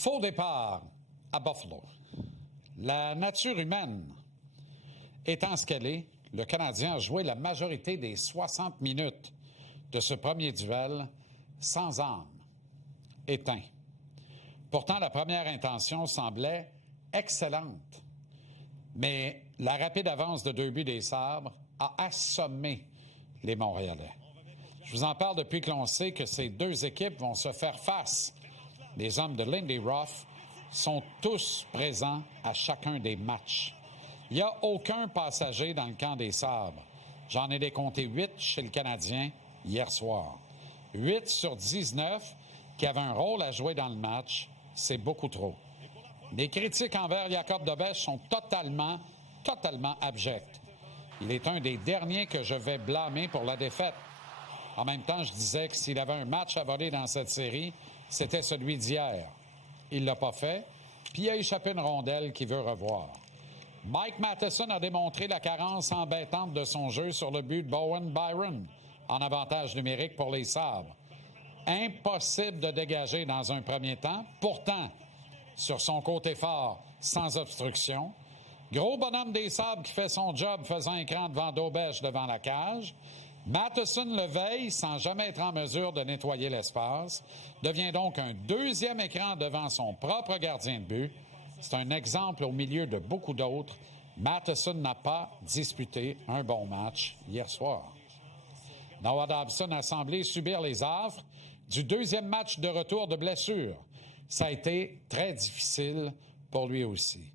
Faux départ à Buffalo. La nature humaine étant ce qu'elle est, le Canadien a joué la majorité des 60 minutes de ce premier duel sans âme, éteint. Pourtant, la première intention semblait excellente, mais la rapide avance de 2 buts des Sabres a assommé les Montréalais. Je vous en parle depuis que l'on sait que ces deux équipes vont se faire face. Les hommes de Lindy Ruff sont tous présents à chacun des matchs. Il n'y a aucun passager dans le camp des Sabres. J'en ai décompté 8 chez le Canadien hier soir. 8 sur 19 qui avaient un rôle à jouer dans le match, c'est beaucoup trop. Les critiques envers Jacob Dobeš sont totalement abjectes. Il est un des derniers que je vais blâmer pour la défaite. En même temps, je disais que s'il avait un match à voler dans cette série, c'était celui d'hier. Il ne l'a pas fait, puis il a échappé une rondelle qu'il veut revoir. Mike Matheson a démontré la carence embêtante de son jeu sur le but de Bowen Byron, en avantage numérique pour les Sabres. Impossible de dégager dans un premier temps. Pourtant, sur son côté fort, sans obstruction, gros bonhomme des Sabres qui fait son job faisant écran devant Dobeš devant la cage. Matheson le veille sans jamais être en mesure de nettoyer l'espace, devient donc un deuxième écran devant son propre gardien de but. C'est un exemple au milieu de beaucoup d'autres. Matheson n'a pas disputé un bon match hier soir. Noah Dobson a semblé subir les affres du deuxième match de retour de blessure. Ça a été très difficile pour lui aussi.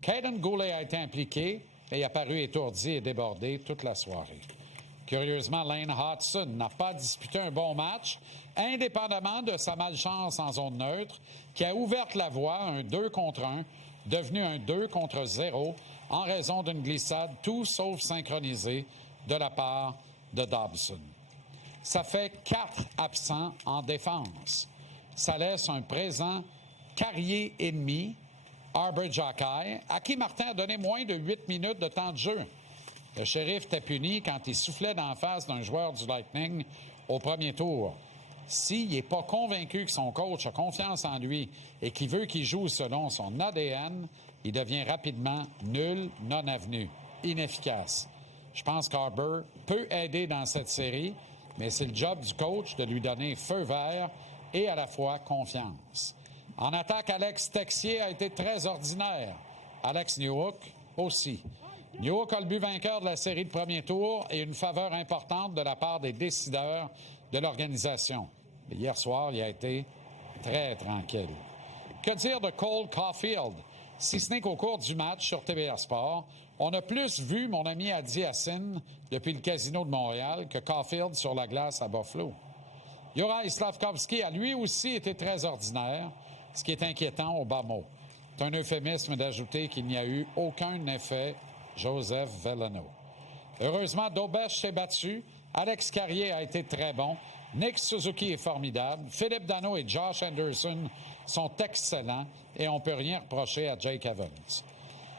Caden Goulet a été impliqué et a paru étourdi et débordé toute la soirée. Curieusement, Lane Hodgson n'a pas disputé un bon match, indépendamment de sa malchance en zone neutre, qui a ouvert la voie à un 2 contre 1, devenu un 2 contre 0, en raison d'une glissade tout sauf synchronisée de la part de Dobson. Ça fait 4 absents en défense. Ça laisse un présent carrier ennemi, Arber Xhekaj, à qui Martin a donné moins de 8 minutes de temps de jeu. Le shérif était puni quand il soufflait d'en face d'un joueur du Lightning au premier tour. S'il n'est pas convaincu que son coach a confiance en lui et qu'il veut qu'il joue selon son ADN, il devient rapidement nul, non avenu, inefficace. Je pense qu'Arber peut aider dans cette série, mais c'est le job du coach de lui donner feu vert et à la fois confiance. En attaque, Alex Texier a été très ordinaire. Alex Newhook aussi. Newhook a le but vainqueur de la série de premier tour et une faveur importante de la part des décideurs de l'organisation. Mais hier soir, il a été très tranquille. Que dire de Cole Caulfield? Si ce n'est qu'au cours du match sur TVA Sport, on a plus vu mon ami Adi Hassin depuis le Casino de Montréal que Caulfield sur la glace à Buffalo. Juraj Slafkovský a lui aussi été très ordinaire, ce qui est inquiétant au bas mot. C'est un euphémisme d'ajouter qu'il n'y a eu aucun effet Joseph Veleno. Heureusement, Dobeš s'est battu. Alex Carrier a été très bon. Nick Suzuki est formidable. Philippe Danault et Josh Anderson sont excellents et on ne peut rien reprocher à Jake Evans.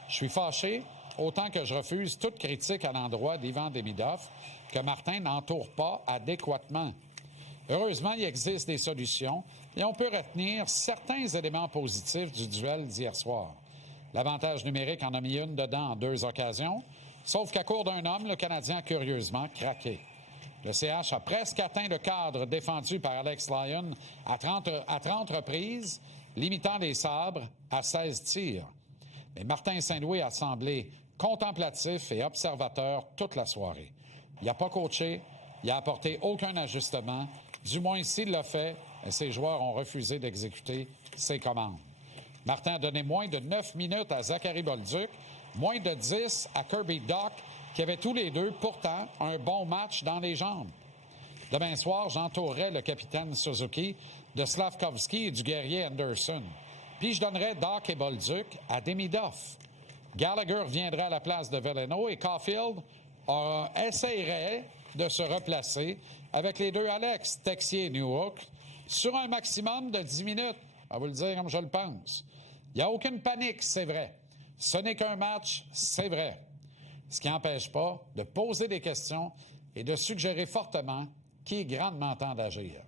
Je suis fâché, autant que je refuse toute critique à l'endroit d'Ivan Demidov, que Martin n'entoure pas adéquatement. Heureusement, il existe des solutions et on peut retenir certains éléments positifs du duel d'hier soir. L'avantage numérique en a mis une dedans en 2 occasions, sauf qu'à court d'un homme, le Canadien a curieusement craqué. Le CH a presque atteint le cadre défendu par Alex Lyon à 30 reprises, limitant les Sabres à 16 tirs. Mais Martin Saint-Louis a semblé contemplatif et observateur toute la soirée. Il n'a pas coaché, il n'a apporté aucun ajustement, du moins s'il l'a fait, ses joueurs ont refusé d'exécuter ses commandes. Martin a donné moins de 9 minutes à Zachary Bolduc, moins de 10 à Kirby Dach, qui avaient tous les deux, pourtant, un bon match dans les jambes. Demain soir, j'entourerai le capitaine Suzuki de Slafkovský et du guerrier Anderson. Puis je donnerai Dach et Bolduc à Demidov. Gallagher viendra à la place de Veleno et Caulfield essayerait de se replacer avec les deux Alex, Texier et Newhook, sur un maximum de 10 minutes. Je vais vous le dire comme je le pense. Il n'y a aucune panique, c'est vrai. Ce n'est qu'un match, c'est vrai. Ce qui n'empêche pas de poser des questions et de suggérer fortement qu'il est grandement temps d'agir.